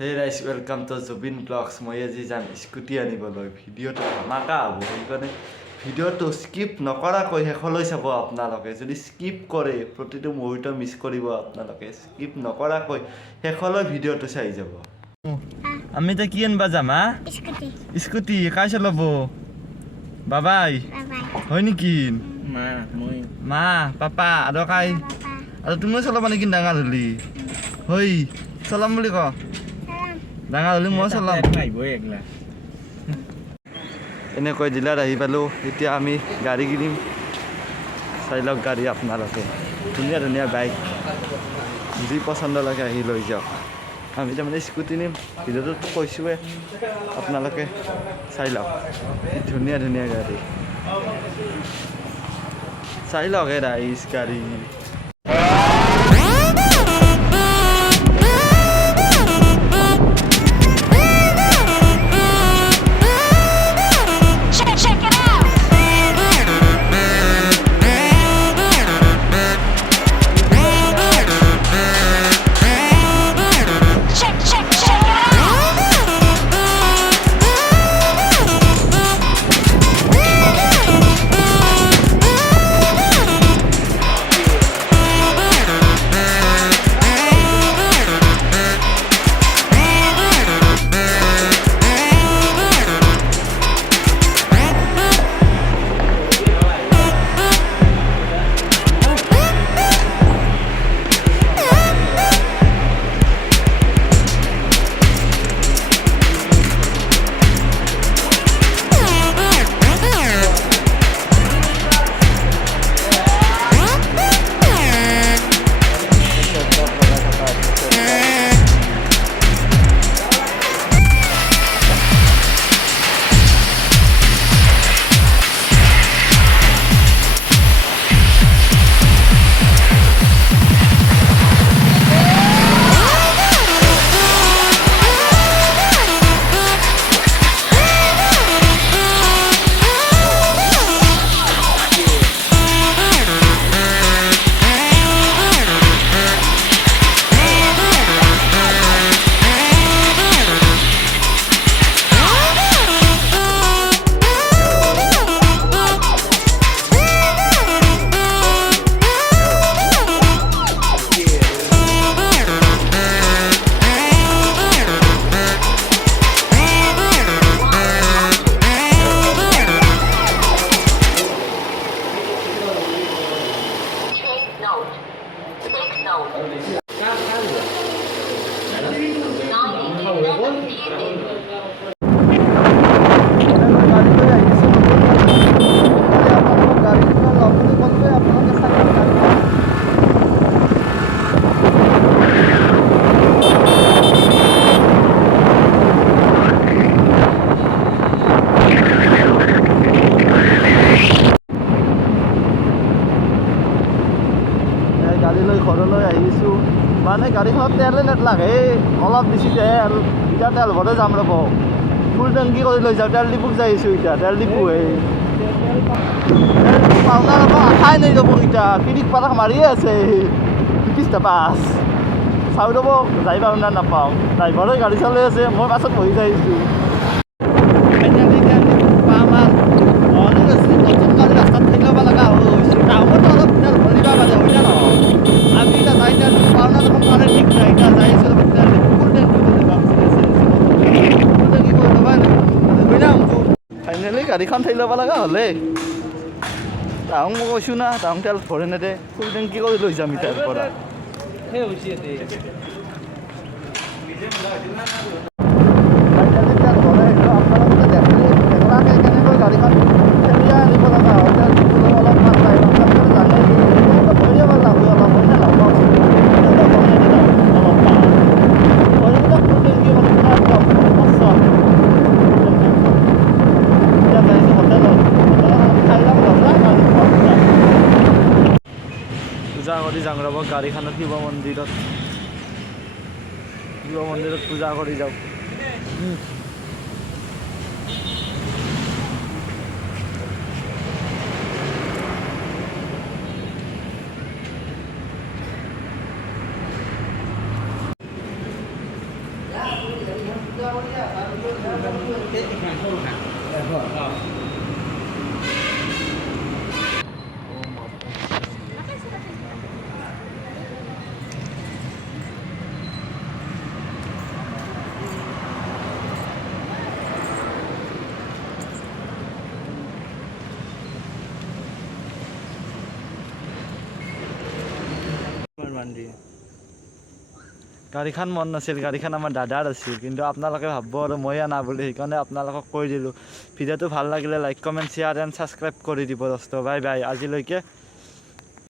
Hey guys, welcome to Zubin Vlogs. মই আজি যাম স্কুটি আনিবলৈ। ভিডিঅ'টো ধামাকা হ'ব, সেইকাৰণে ভিডিঅ'টো স্কিপ নকৰাকৈ শেষলৈ চাব আপোনালোকে। যদি স্কিপ কৰে প্ৰতিটো মুহূৰ্ত মিছ কৰিব আপোনালোকে। স্কিপ নকৰাকৈ শেষলৈ ভিডিঅ'টো চাই যাব। আমি এতিয়া কি আনিবা যাম হা? স্কুটি কাই চলাব? বাবাই হয় নেকি? মা পাপা আৰু কাই আৰু তুমিও চলাবা নেকি ডাঙৰ হ'লি? হয় চলাম বুলি ক। ডাঙৰ হ'লে মই চলাম। এনেকৈ জিলাত আহি পালোঁ। এতিয়া আমি গাড়ী কিনিম। চাই লওক গাড়ী আপোনালোকে, ধুনীয়া ধুনীয়া বাইক, যি পচন্দ লাগে আহি লৈ যাওক। আমি তাৰমানে স্কুটি নিম, ভিডিঅ'টোত কৈছোঁৱে, আপোনালোকে চাই লওক। ধুনীয়া ধুনীয়া গাড়ী চাই লওক। ৰাইচ গাড়ী গাড়ী লৈ ঘৰলৈ আহিছোঁ। মানে গাড়ীখনত তেলে নালাগে, অলপ বেছি তেল। এতিয়া তেল ভৰাই যাম ৰ'ব, ফুল টেংকি কৰি লৈ যাওঁ। তেল ডিপুক যাই আহিছোঁ এতিয়া। তেল ডিপু পাওনা ৰ'ব, আশাই নাই ৰ'ব। এতিয়া পিৰিক পাৰাক মাৰিয়ে আছে পিছটা পাছ চাওঁ ৰ'ব, যাই পাওঁ না নাপাওঁ। ড্ৰাইভাৰে গাড়ী চলাই আছে, মই পাছত বহি যাই আহিছোঁ। ৰাস্তাত ঠেলি ল'ব লগা হৈছে। টাউনতো অলপ তেল ভৰিব পাৰে, হয় না নহয়? আমি এতিয়া যাই তেল পাওনা দেখোন পাৰে ঠিক নাই। এতিয়া যাই আছোঁ তেল ফুল টেংকি কৰি ল'বা হয় না? ফাইনেলি গাড়ীখন ঠেলি ল'ব লগা হ'লে তাহোঁ মই কৈছোঁ না, তাহোঁ তেল ভৰে নেদে। ফুল টেংকি কৰি লৈ যাম ইটাৰ পৰা। গাড়ীখন ঠেলিয়ে আনিব লগা হয়। তেল দিবলৈ অলপমান টাইম জানেই ভৰিয়ে ভাল লাগবে অলপ, হয় না নহয়? পূজা কৰি যাওঁ ৰ'ব গাড়ীখনত। শিৱ মন্দিৰত পূজা কৰি যাওঁ। গাড়ীখন মন নাছিল, গাড়ীখন আমাৰ দাদাৰ আছিল, কিন্তু আপোনালোকে ভাবিব আৰু মই আনা বুলি, সেইকাৰণে আপোনালোকক কৈ দিলোঁ। ভিডিঅ'টো ভাল লাগিলে like comment share and subscribe কৰি দিব দোস্ত। বাই বাই, আজিলৈকে